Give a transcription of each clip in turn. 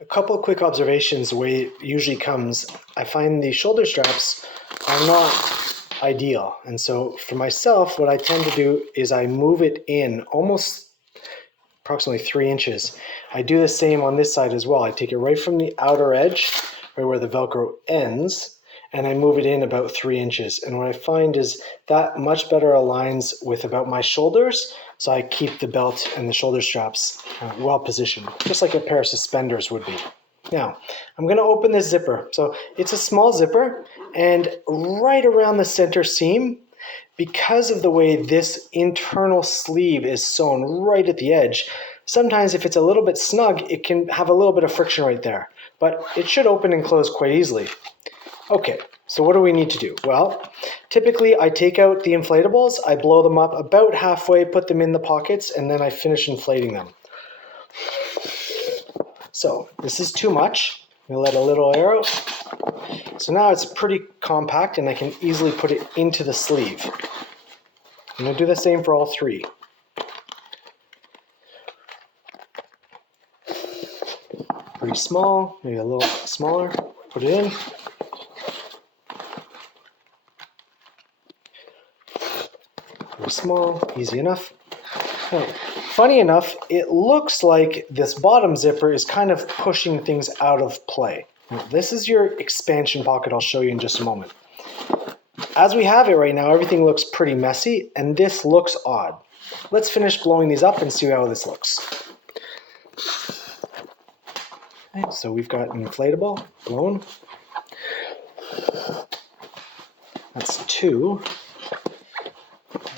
A couple of quick observations. The way it usually comes, I find the shoulder straps are not ideal. And so for myself, what I tend to do is I move it in almost approximately 3 inches. I do the same on this side as well. I take it right from the outer edge, right where the Velcro ends, and I move it in about 3 inches. And what I find is that much better aligns with about my shoulders, so I keep the belt and the shoulder straps well positioned, just like a pair of suspenders would be. Now, I'm going to open this zipper. So it's a small zipper, and right around the center seam, because of the way this internal sleeve is sewn right at the edge, sometimes if it's a little bit snug, it can have a little bit of friction right there, but it should open and close quite easily. Okay, so what do we need to do? Well, typically I take out the inflatables, I blow them up about halfway, put them in the pockets, and then I finish inflating them. So this is too much. I'm gonna let a little air out. So now it's pretty compact and I can easily put it into the sleeve. I'm gonna do the same for all 3. Pretty small, maybe a little smaller. Put it in. Pretty small, easy enough. Now, funny enough, it looks like this bottom zipper is kind of pushing things out of play. Now, this is your expansion pocket I'll show you in just a moment. As we have it right now, everything looks pretty messy, and this looks odd. Let's finish blowing these up and see how this looks. Okay, so we've got an inflatable blown. That's 2.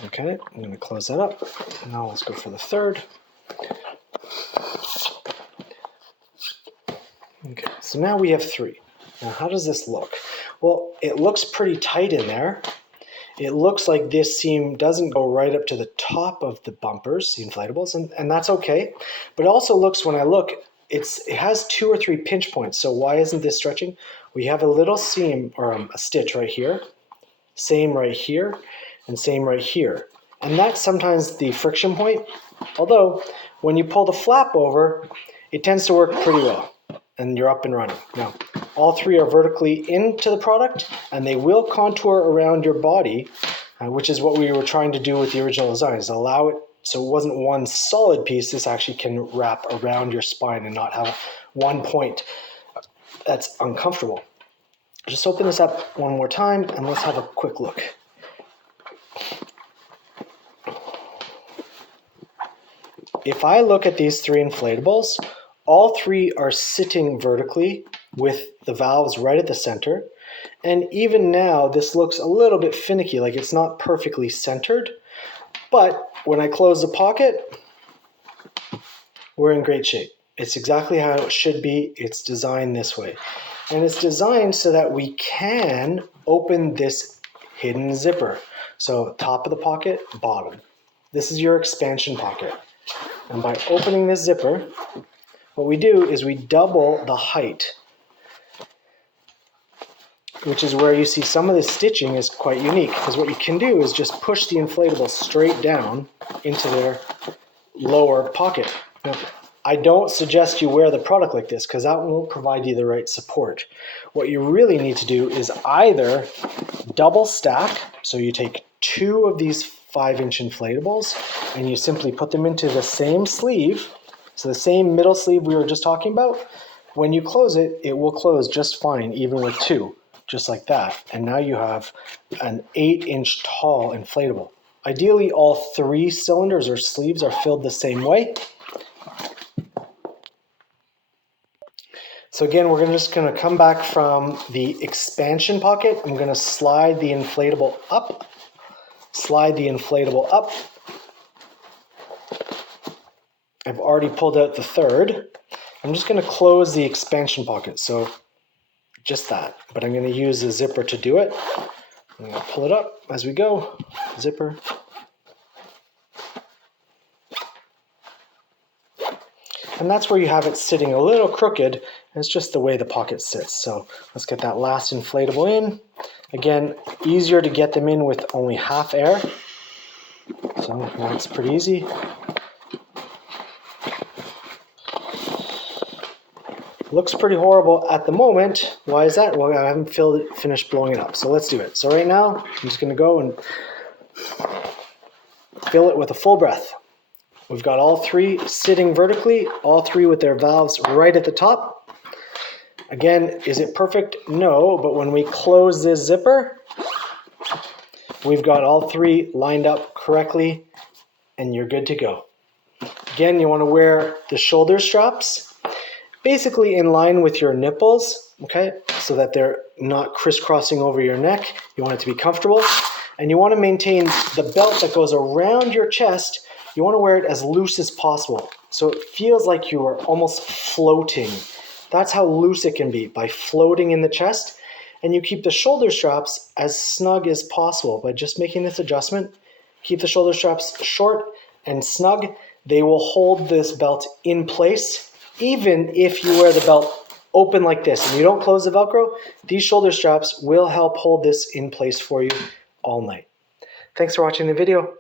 Okay, I'm going to close that up. Now let's go for the 3rd. Okay, so now we have 3. Now how does this look? Well, it looks pretty tight in there. It looks like this seam doesn't go right up to the top of the bumpers, the inflatables, and that's okay. But it also looks, when I look, it has 2 or 3 pinch points. So why isn't this stretching? We have a little seam, or a stitch right here, same right here, and same right here. And that's sometimes the friction point. Although, when you pull the flap over, it tends to work pretty well, and you're up and running. Now, all 3 are vertically into the product, and they will contour around your body, which is what we were trying to do with the original design, is allow it so it wasn't one solid piece. This actually can wrap around your spine and not have one point that's uncomfortable. Just open this up one more time, and let's have a quick look. If I look at these 3 inflatables, all 3 are sitting vertically with the valves right at the center. And even now, this looks a little bit finicky, like it's not perfectly centered. But when I close the pocket, we're in great shape. It's exactly how it should be. It's designed this way. And it's designed so that we can open this hidden zipper. So top of the pocket, bottom. This is your expansion pocket. And by opening this zipper, what we do is we double the height, which is where you see some of the stitching is quite unique, because what you can do is just push the inflatable straight down into their lower pocket. Now, I don't suggest you wear the product like this, because that won't provide you the right support. What you really need to do is either double stack, so you take 2 of these 5-inch inflatables and you simply put them into the same sleeve, so the same middle sleeve we were just talking about. When you close it, it will close just fine, even with 2, just like that. And now you have an 8-inch tall inflatable. Ideally, all 3 cylinders or sleeves are filled the same way. So again, we're just going to come back from the expansion pocket. I'm going to slide the inflatable up. Slide the inflatable up. I've already pulled out the 3rd. I'm just going to close the expansion pocket, so just that. But I'm going to use the zipper to do it. I'm going to pull it up as we go. Zipper. And that's where you have it sitting a little crooked, and it's just the way the pocket sits. So let's get that last inflatable in. Again, easier to get them in with only half air. So that's pretty easy. Looks pretty horrible at the moment. Why is that? Well, I haven't finished blowing it up. So let's do it. So right now, I'm just going to go and fill it with a full breath. We've got all three sitting vertically, all three with their valves right at the top. Again, is it perfect? No, but when we close this zipper, we've got all three lined up correctly and you're good to go. Again, you want to wear the shoulder straps basically in line with your nipples, okay, so that they're not crisscrossing over your neck. You want it to be comfortable, and you want to maintain the belt that goes around your chest. You want to wear it as loose as possible, so it feels like you are almost floating. That's how loose it can be, by floating in the chest. And you keep the shoulder straps as snug as possible by just making this adjustment. Keep the shoulder straps short and snug. They will hold this belt in place. Even if you wear the belt open like this and you don't close the Velcro, these shoulder straps will help hold this in place for you all night. Thanks for watching the video.